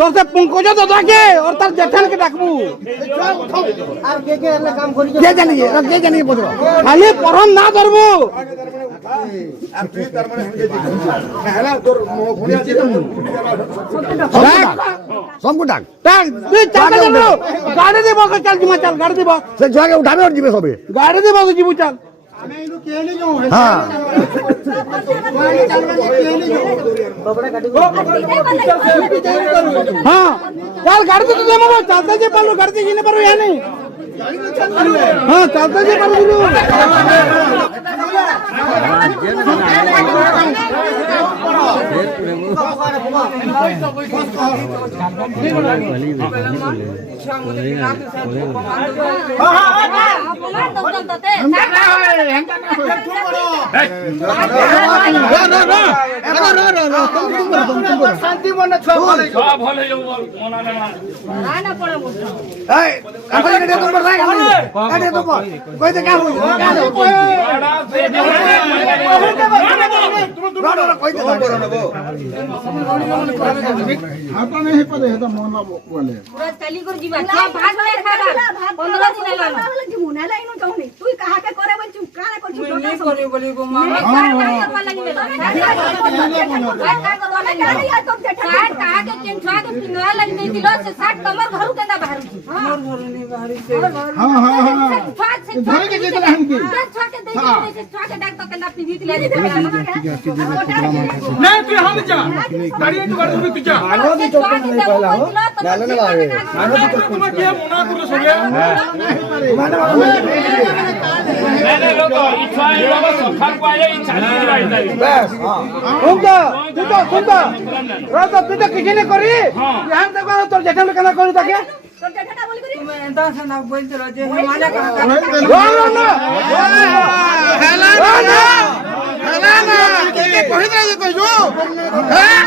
तो से पंकज दादा के और तार जेठन के डाकबू আর কে কে এলে কাম করি के जानिए बोलो खाली परम ना धरबू আর তুই তার মানে হেলা তোর ফোনে আছে सबको डाक डाक তুই চাল চলো গাড়ি দিব চল জিমা চল গাড়ি দিব से जाके उठाबे और जीवे सबे गाड़ी দিব जीबू चल আমি ইনু কে নি যাও हां গাড়ি চালবা কে নি যাও बबड़ा गाड़ी हां चल गाड़ी तो दे मो चलते जे पालो गाड़ी से जिने पारो या नहीं हां चलते जे पालो गुरु শান্তি মনে ছয় ভালো সব ভালো যাও মনা না না পড়া বলছো ए अपन गाड़ी तो पर गाड़ी तो पर कोई तो क्या हो कोई तो হাতা নেই পারে এটা মনা বলে पूरा चाली कर जीवा सब भात में खाबा 15 दिन लाना कि मुना लाइनो जाऊनी तू कहा के करे बोल चुप काना कर चुप नहीं करे बोली गो मामा कहा के चिंचा के पिंगवा लग नहीं दिलो से 60 कमर घरु केना बाहर हमर घर नहीं बाहर से हां धरे के कितना हम की छा के दे से छा के डाक तो केना पीदी ले नहीं तू हम जा गाड़ी तो गाड़ी में तू जा आनो दी चोक नहीं पहला हो डाले ना बावे आनो तो तुम के मुना गुरु सो गया नहीं लोगो इच्छा है बाबा सखा को आए इच्छा नहीं रही बस उनका रात तू तो किसी ने करी यहां तक तोर जेठा में केना करी ताके तो जेठा बोली करी मैं दास ना बोलते रह जे हमारा कहा हेला के कहि दे कहियो हैं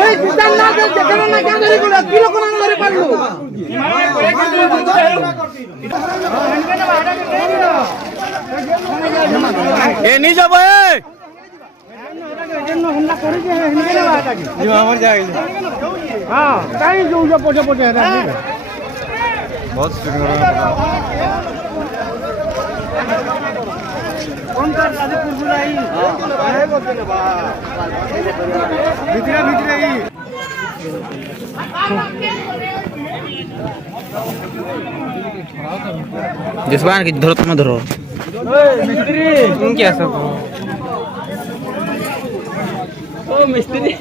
ए किसान ना दे जेठा ना क्या करी को किलो को ना करी पालू ए नहीं जाबो ए हाँ कहीं जो पोटे पोटे है बहुत कौन कर राजपुर बुलाई है बोलते ना बा भीतरे ही जसवान की धरो तुम धरो मिस्त्री क्या सब ओ मिस्त्री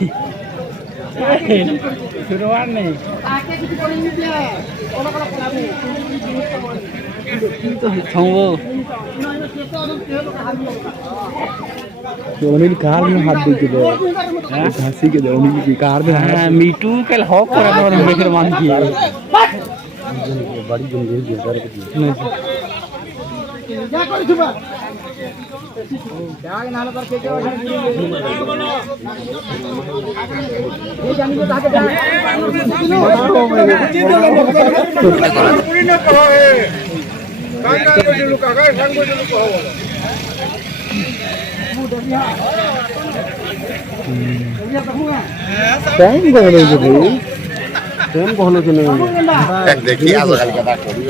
शुरुआत नहीं अनिल कार में हाथ दे के दो घासी के दो अनिल की कार में हां मीटू कल हॉक कर और मेकर मान की बड़ी गंभीर गिरदार के नहीं क्या कर छुपा क्या नाम पर के ये जानी को ताके जा পুরি না কহ এ কাকা को दिलु काका संग को दिलु कह टाइम कहलो जे भाई टाइम कहलो जे नहीं देखी आज काल कथा करी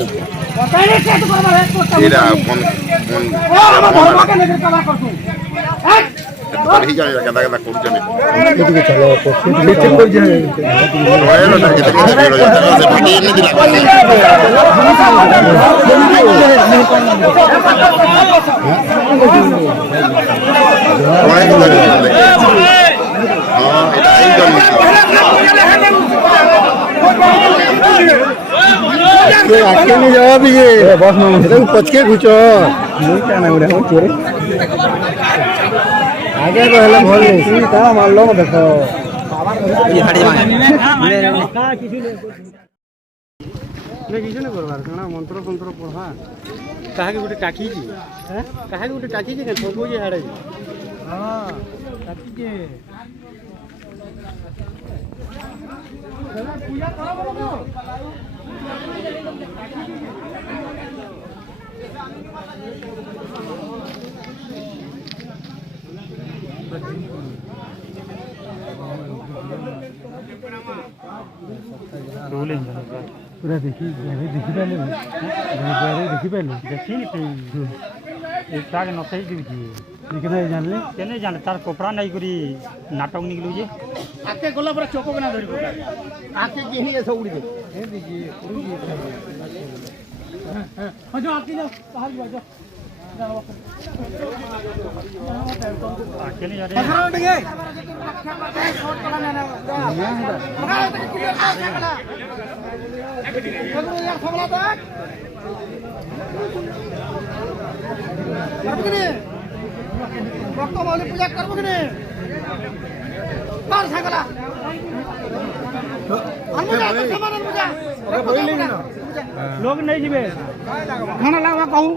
पता नहीं क्या तो करबा है तो एरा मन ओ हम भरवा के नजर कला करतू तभी जाने कथा कथा करू जने ठीक चलो नीचे को जाए ओएलो ना के देखी वीडियो जाता है बाकी नहीं दिला ओए तो हां এটা একদম ये आके नहीं जवाब ये बस ना मुझे पच के घुचो नहीं क्या ना उड़े हम चोरे आगे तो हला भोल नहीं का मान लो देखो ये हड़ी मांगे नहीं किसी ने करवार कणा मंत्र तंत्र पढ़ा काहे के गुटे टाकी जी हैं काहे के गुटे टाकी जी के ठोको जे हाड़े हां टाकी के पूजा करो बोलो पूरा देखी देखी पहले देखी पहले देखी एक टाग नथई दिबी लेकिन जानले केने जान तार कपड़ा नहीं करी नाटक निकलू जे आके गला पूरा चोको बना धरि आके केनी ऐसा उड़ी दे हे देखिए उड़ी हां जो आके जाओ बाहर जाओ आके नहीं जा रहे उठ गए शॉट पड़ा ना यार फगला तक करबो ने भक्त माली पूजा करबो ने मार सकला अनुजा समान अनुजा अरे बोली ना लोग नहीं जीवे खाना लावा कहूं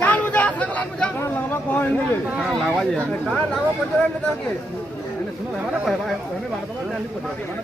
चाल मुजा सकला मुजा लावा कहो नहीं लावा जी लावा पंजरा में के सुनो हमारा भाई हमें बात